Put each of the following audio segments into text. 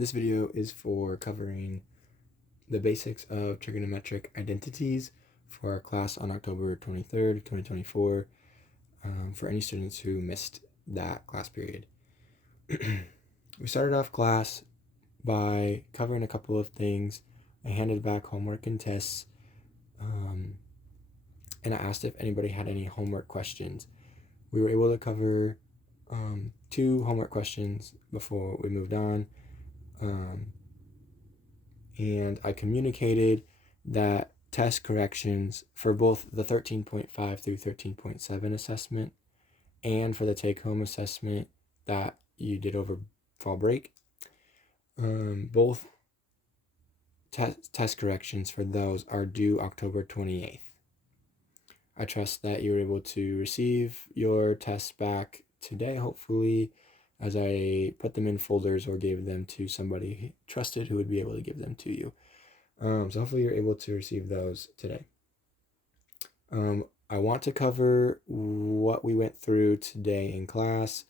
This video is for covering the basics of trigonometric identities for our class on October 23rd, 2024, for any students who missed that class period. We started off class by covering a couple of things. I handed back homework and tests, and I asked if anybody had any homework questions. We were able to cover 2 homework questions before we moved on. And I communicated that test corrections for both the 13.5 through 13.7 assessment and for the take-home assessment that you did over fall break, both test corrections for those are due October 28th. I trust that you were able to receive your tests back today, hopefully, as I put them in folders or gave them to somebody trusted who would be able to give them to you. So hopefully you're able to receive those today. I want to cover what we went through today in class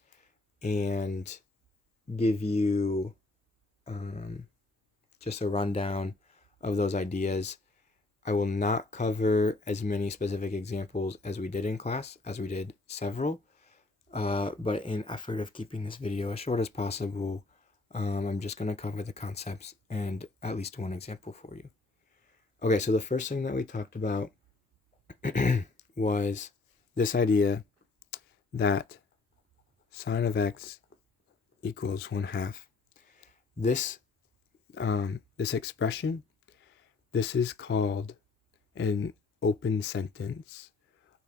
and give you just a rundown of those ideas. I will not cover as many specific examples as we did in class, as we did several. But in effort of keeping this video as short as possible, I'm just going to cover the concepts and at least one example for you. Okay, so the first thing that we talked about was this idea that sine of x equals 1/2. This expression, this is called an open sentence.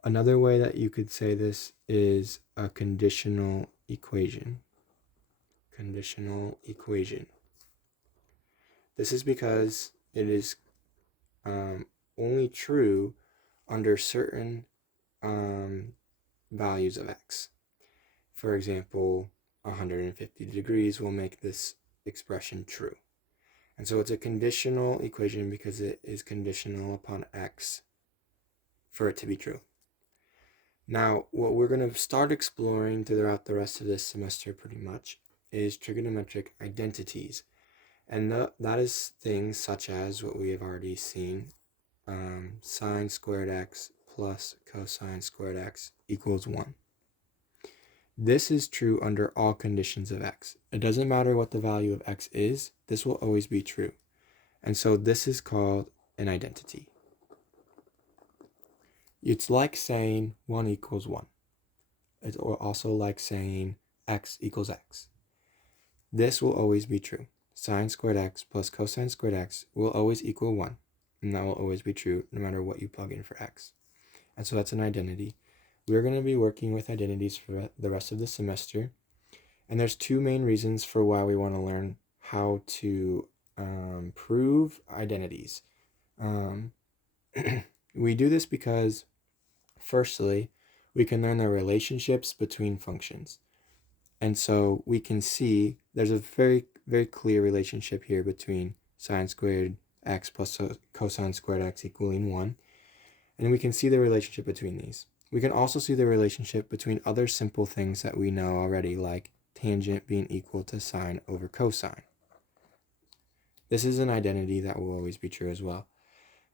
Another way that you could say this is a conditional equation. Conditional equation. This is because it is only true under certain values of x. For example, 150 degrees will make this expression true. And so it's a conditional equation because it is conditional upon x for it to be true. Now, what we're going to start exploring throughout the rest of this semester pretty much is trigonometric identities. And that is things such as what we have already seen, sine squared x plus cosine squared x equals 1. This is true under all conditions of x. It doesn't matter what the value of x is, this will always be true. And so this is called an identity. It's like saying 1 equals 1. It's also like saying x equals x. This will always be true. Sine squared x plus cosine squared x will always equal 1. And that will always be true no matter what you plug in for x. And so that's an identity. We're going to be working with identities for the rest of the semester. And there's 2 main reasons for why we want to learn how to prove identities. We do this because, firstly, we can learn the relationships between functions. And so we can see there's a very, very clear relationship here between sine squared x plus cosine squared x equaling 1. And we can see the relationship between these. We can also see the relationship between other simple things that we know already, like tangent being equal to sine over cosine. This is an identity that will always be true as well.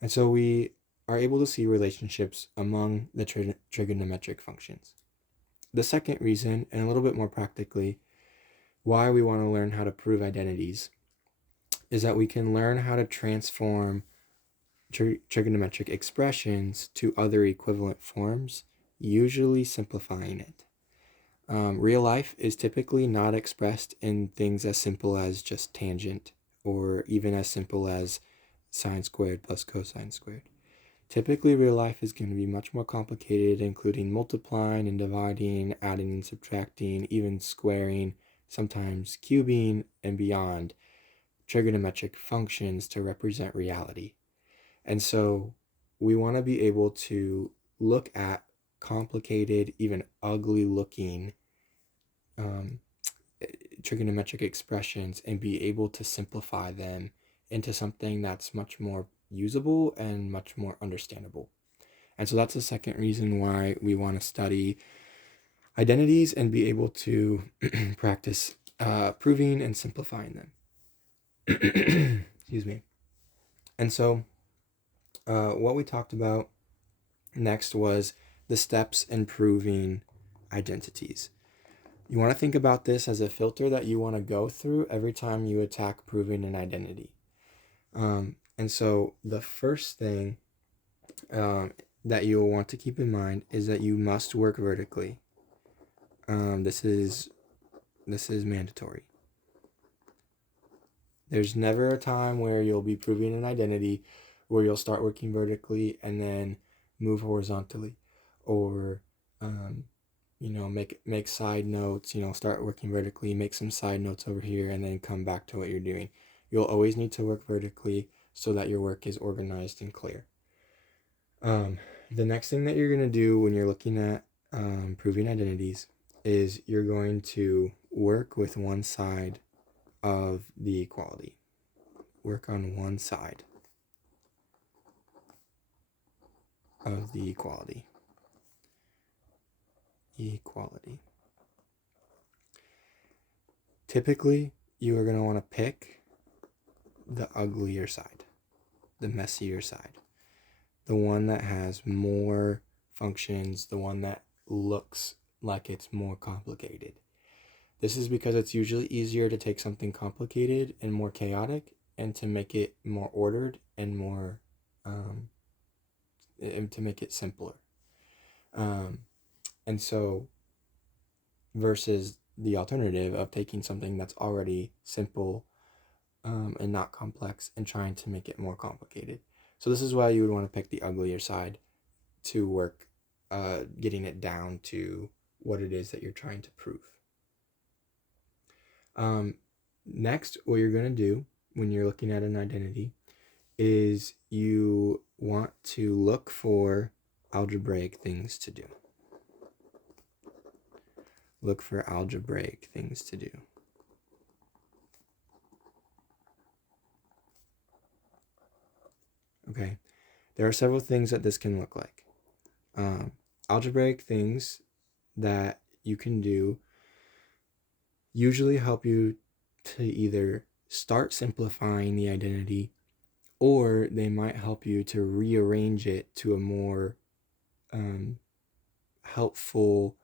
And so we are able to see relationships among the trigonometric functions. The second reason, and a little bit more practically, why we want to learn how to prove identities is that we can learn how to transform trigonometric expressions to other equivalent forms, usually simplifying it. Real life is typically not expressed in things as simple as just tangent or even as simple as sine squared plus cosine squared. Typically, real life is going to be much more complicated, including multiplying and dividing, adding and subtracting, even squaring, sometimes cubing, and beyond trigonometric functions to represent reality. And so we want to be able to look at complicated, even ugly looking trigonometric expressions and be able to simplify them into something that's much more usable and much more understandable. And so that's the second reason why we want to study identities and be able to practice proving and simplifying them. Excuse me. And so what we talked about next was the steps in proving identities. You want to think about this as a filter that you want to go through every time you attack proving an identity. And so the first thing that you'll want to keep in mind is that you must work vertically. This is mandatory. There's never a time where you'll be proving an identity where you'll start working vertically and then move horizontally, or make side notes. Start working vertically, make some side notes over here, and then come back to what you're doing. You'll always need to work vertically so that your work is organized and clear. The next thing that you're going to do when you're looking at proving identities is you're going to work with one side of the equality. Work on one side of the equality. Typically, you are going to want to pick the uglier side, the messier side, the one that has more functions, the one that looks like it's more complicated. This is because it's usually easier to take something complicated and more chaotic and to make it more ordered and more, and to make it simpler. And so, versus the alternative of taking something that's already simple and not complex and trying to make it more complicated. So this is why you would want to pick the uglier side to work getting it down to what it is that you're trying to prove. Next, what you're going to do when you're looking at an identity is you want to look for algebraic things to do. Look for algebraic things to do. Okay, there are several things that this can look like. Algebraic things that you can do usually help you to either start simplifying the identity, or they might help you to rearrange it to a more helpful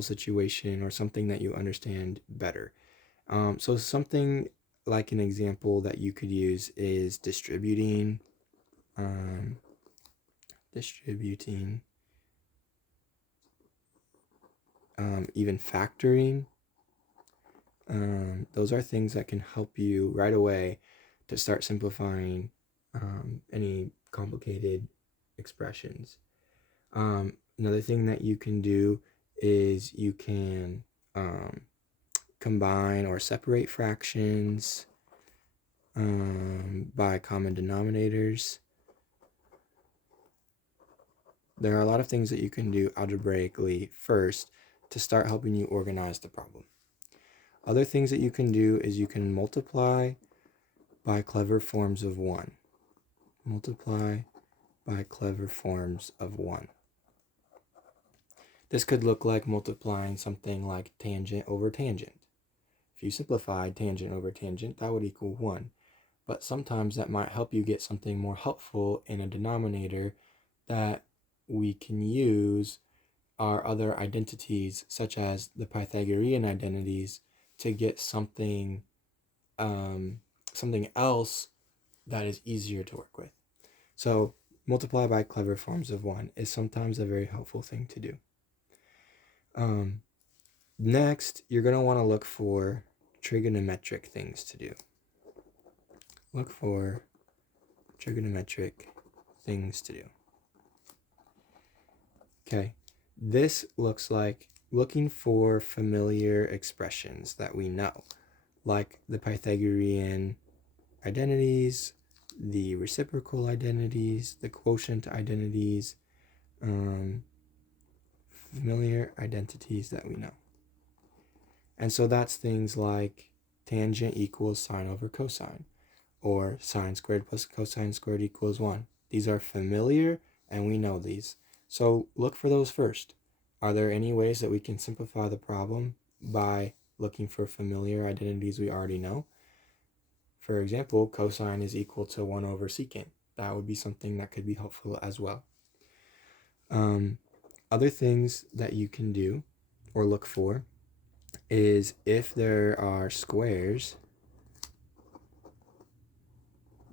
situation or something that you understand better. So something like an example that you could use is distributing, even factoring. Those are things that can help you right away to start simplifying any complicated expressions. Another thing that you can do is you can combine or separate fractions by common denominators. There are a lot of things that you can do algebraically first to start helping you organize the problem. Other things that you can do is you can multiply by clever forms of 1. Multiply by clever forms of 1. This could look like multiplying something like tangent over tangent. If you simplified tangent over tangent, that would equal 1. But sometimes that might help you get something more helpful in a denominator that we can use our other identities, such as the Pythagorean identities, to get something else that is easier to work with. So multiply by clever forms of 1 is sometimes a very helpful thing to do. Next, you're going to want to look for trigonometric things to do. Look for trigonometric things to do. Okay, this looks like looking for familiar expressions that we know, like the Pythagorean identities, the reciprocal identities, the quotient identities, familiar identities that we know. And so that's things like tangent equals sine over cosine, or sine squared plus cosine squared equals 1. These are familiar and we know these. So look for those first. Are there any ways that we can simplify the problem by looking for familiar identities we already know? For example, cosine is equal to 1 over secant. That would be something that could be helpful as well. Other things that you can do or look for is if there are squares,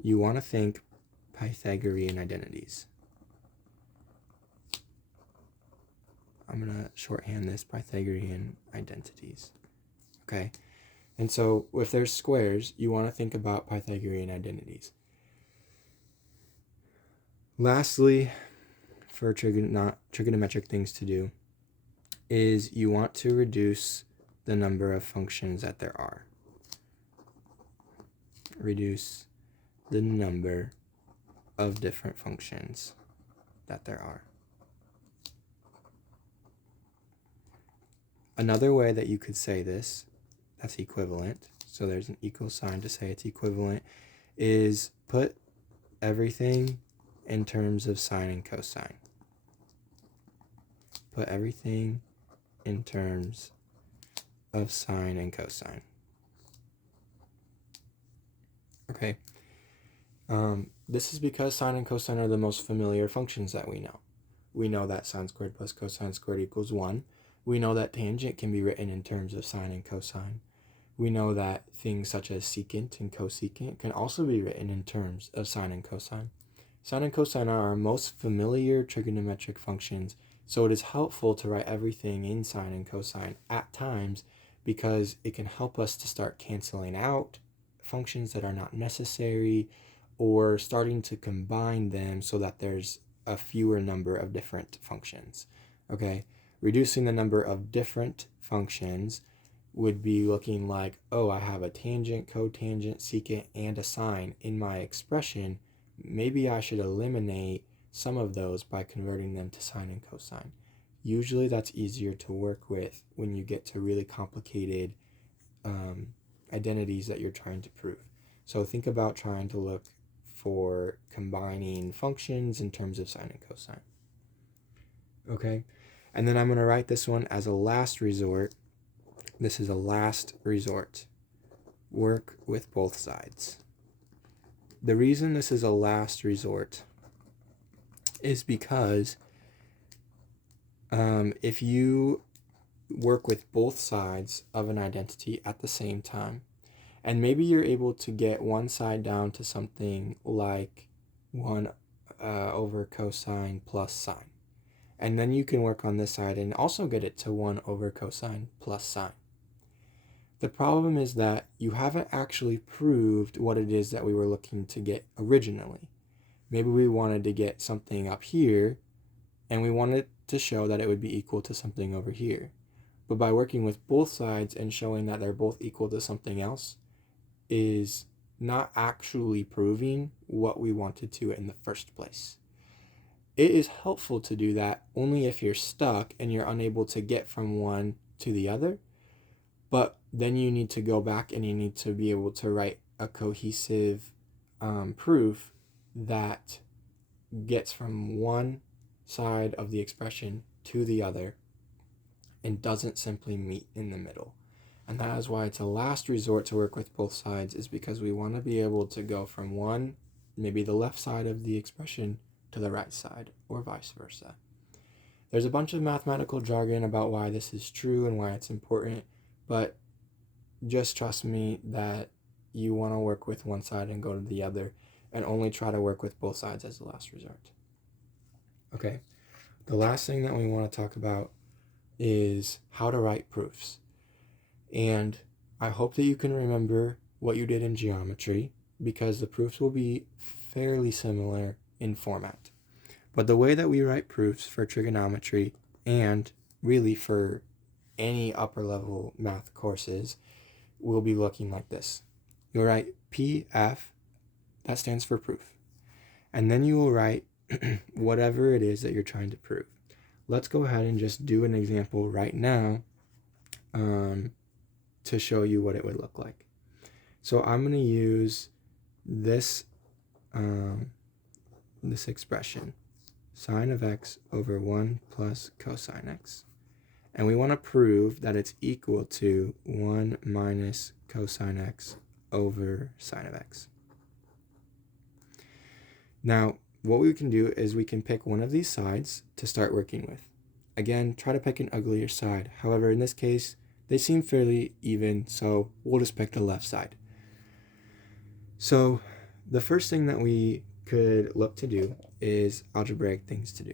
you want to think Pythagorean identities. I'm going to shorthand this, Pythagorean identities. Okay, and so if there's squares, you want to think about Pythagorean identities. Lastly, for trigonometric things to do is you want to reduce the number of functions that there are. Reduce the number of different functions that there are. Another way that you could say this, that's equivalent, so there's an equal sign to say it's equivalent, is put everything in terms of sine and cosine. Put everything in terms of sine and cosine. Okay. This is because sine and cosine are the most familiar functions that we know. We know that sine squared plus cosine squared equals 1. We know that tangent can be written in terms of sine and cosine. We know that things such as secant and cosecant can also be written in terms of sine and cosine. Sine and cosine are our most familiar trigonometric functions, so it is helpful to write everything in sine and cosine at times because it can help us to start canceling out functions that are not necessary or starting to combine them so that there's a fewer number of different functions. Okay, reducing the number of different functions would be looking like, oh, I have a tangent, cotangent, secant, and a sine in my expression. Maybe I should eliminate some of those by converting them to sine and cosine. Usually that's easier to work with when you get to really complicated identities that you're trying to prove. So think about trying to look for combining functions in terms of sine and cosine. Okay, and then I'm going to write this one as a last resort. This is a last resort. Work with both sides. The reason this is a last resort is because if you work with both sides of an identity at the same time, and maybe you're able to get one side down to something like 1 over cosine plus sine, and then you can work on this side and also get it to 1 over cosine plus sine. The problem is that you haven't actually proved what it is that we were looking to get originally. Maybe we wanted to get something up here, and we wanted to show that it would be equal to something over here. But by working with both sides and showing that they're both equal to something else is not actually proving what we wanted to in the first place. It is helpful to do that only if you're stuck and you're unable to get from one to the other, but then you need to go back and you need to be able to write a cohesive proof that gets from one side of the expression to the other and doesn't simply meet in the middle. And that is why it's a last resort to work with both sides, is because we want to be able to go from one, maybe the left side of the expression, to the right side, or vice versa. There's a bunch of mathematical jargon about why this is true and why it's important, but just trust me that you want to work with one side and go to the other, and only try to work with both sides as a last resort. Okay, the last thing that we want to talk about is how to write proofs. And I hope that you can remember what you did in geometry, because the proofs will be fairly similar in format. But the way that we write proofs for trigonometry, and really for any upper level math courses, will be looking like this. You'll write PF, that stands for proof. And then you will write whatever it is that you're trying to prove. Let's go ahead and just do an example right now to show you what it would look like. So I'm going to use this this expression, sine of x over 1 plus cosine x. And we want to prove that it's equal to 1 minus cosine x over sine of x. Now, what we can do is we can pick one of these sides to start working with. Again, try to pick an uglier side. However, in this case, they seem fairly even, so we'll just pick the left side. So the first thing that we could look to do is algebraic things to do.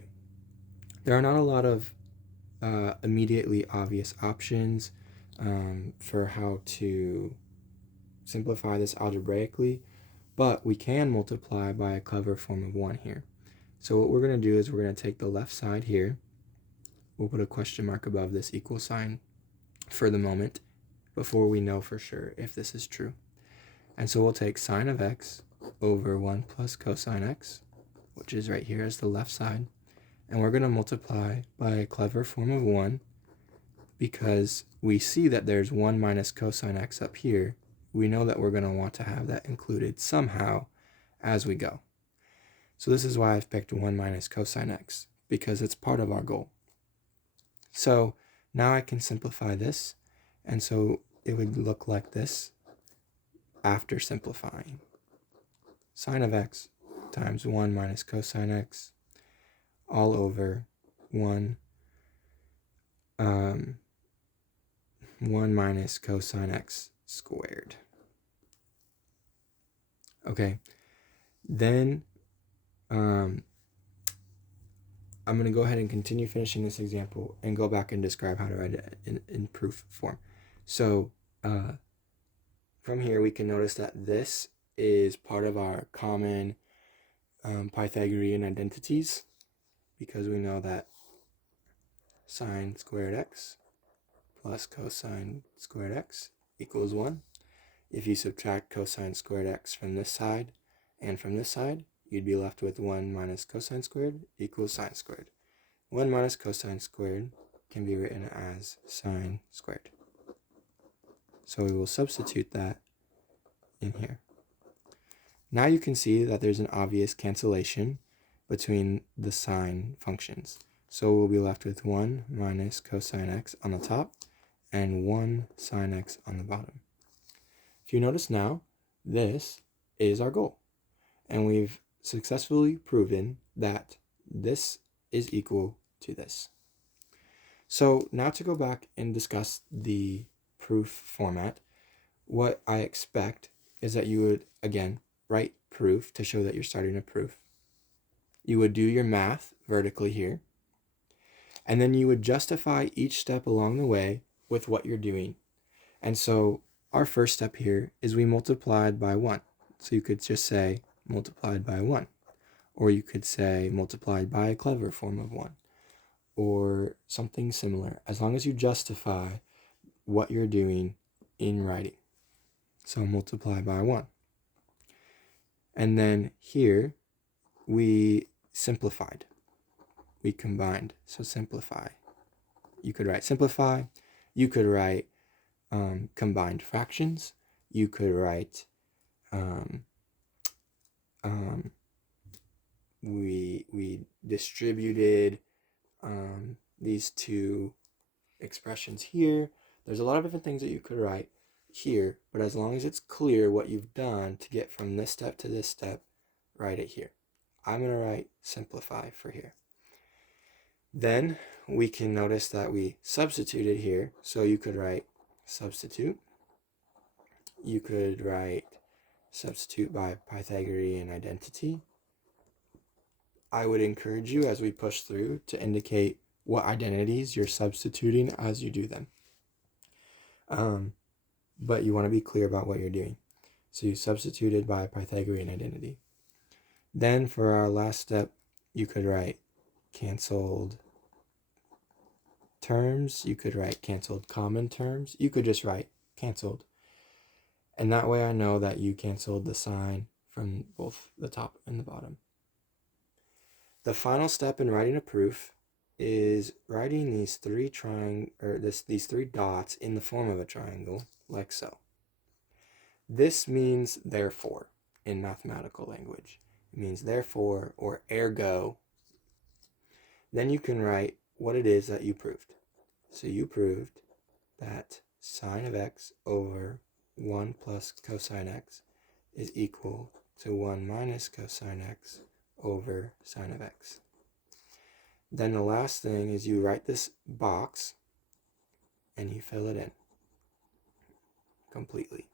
There are not a lot of immediately obvious options for how to simplify this algebraically, but we can multiply by a clever form of 1 here. So what we're going to do is we're going to take the left side here. We'll put a question mark above this equal sign for the moment before we know for sure if this is true. And so we'll take sine of x over 1 plus cosine x, which is right here as the left side. And we're going to multiply by a clever form of 1 because we see that there's 1 minus cosine x up here. We know that we're going to want to have that included somehow as we go. So this is why I've picked 1 minus cosine x, because it's part of our goal. So now I can simplify this, and so it would look like this after simplifying. Sine of x times 1 minus cosine x all over 1 minus cosine x squared. Okay, then I'm going to go ahead and continue finishing this example and go back and describe how to write it in proof form. So from here we can notice that this is part of our common Pythagorean identities, because we know that sine squared x plus cosine squared x equals 1. If you subtract cosine squared x from this side and from this side, you'd be left with 1 minus cosine squared equals sine squared. 1 minus cosine squared can be written as sine squared. So we will substitute that in here. Now you can see that there's an obvious cancellation between the sine functions. So we'll be left with 1 minus cosine x on the top and 1 sine x on the bottom. If you notice now, this is our goal. And we've successfully proven that this is equal to this. So now to go back and discuss the proof format, what I expect is that you would, again, write proof to show that you're starting a proof. You would do your math vertically here, and then you would justify each step along the way with what you're doing. And so our first step here is we multiplied by 1. So you could just say multiplied by 1. Or you could say multiplied by a clever form of 1. Or something similar, as long as you justify what you're doing in writing. So multiply by 1. And then here we simplified. We combined. So simplify. You could write simplify. You could write combined fractions. You could write we distributed these two expressions here. There's a lot of different things that you could write here, but as long as it's clear what you've done to get from this step to this step, write it here. I'm going to write simplify for here. Then we can notice that we substituted here, so you could write substitute. You could write substitute by Pythagorean identity. I would encourage you as we push through to indicate what identities you're substituting as you do them. But you want to be clear about what you're doing. So you substituted by Pythagorean identity. Then for our last step, you could write canceled terms. You could write canceled common terms. You could just write canceled. And that way I know that you canceled the sign from both the top and the bottom. The final step in writing a proof is writing these three these three dots in the form of a triangle, like so. This means therefore in mathematical language. It means therefore or ergo. Then you can write what it is that you proved. So you proved that sine of x over 1 plus cosine x is equal to 1 minus cosine x over sine of x. Then the last thing is you write this box and you fill it in completely.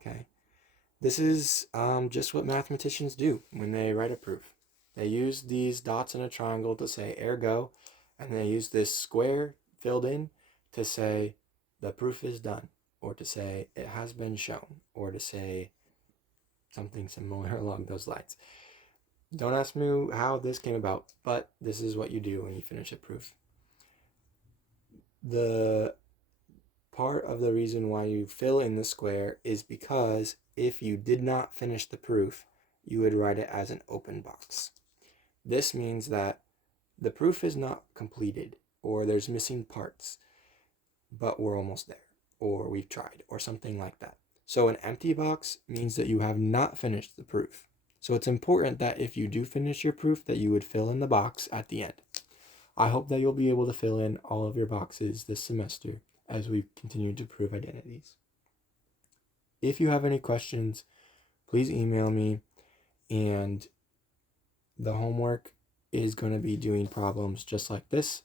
Okay? This is just what mathematicians do when they write a proof. They use these dots in a triangle to say ergo, and they use this square filled in to say the proof is done, or to say it has been shown, or to say something similar along those lines. Don't ask me how this came about, but this is what you do when you finish a proof. The part of the reason why you fill in the square is because if you did not finish the proof, you would write it as an open box. This means that the proof is not completed, or there's missing parts, but we're almost there, or we've tried, or something like that. So an empty box means that you have not finished the proof. So it's important that if you do finish your proof, that you would fill in the box at the end. I hope that you'll be able to fill in all of your boxes this semester as we continue to prove identities. If you have any questions, please email me, and the homework is going to be doing problems just like this.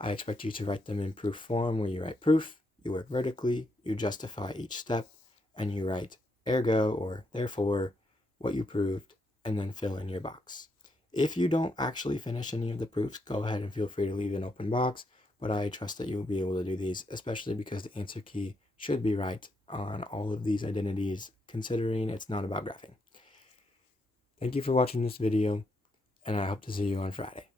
I expect you to write them in proof form, where you write proof, you work vertically, you justify each step, and you write ergo or therefore what you proved, and then fill in your box. If you don't actually finish any of the proofs, go ahead and feel free to leave an open box, but I trust that you'll be able to do these, especially because the answer key should be right on all of these identities, considering it's not about graphing. Thank you for watching this video, and I hope to see you on Friday.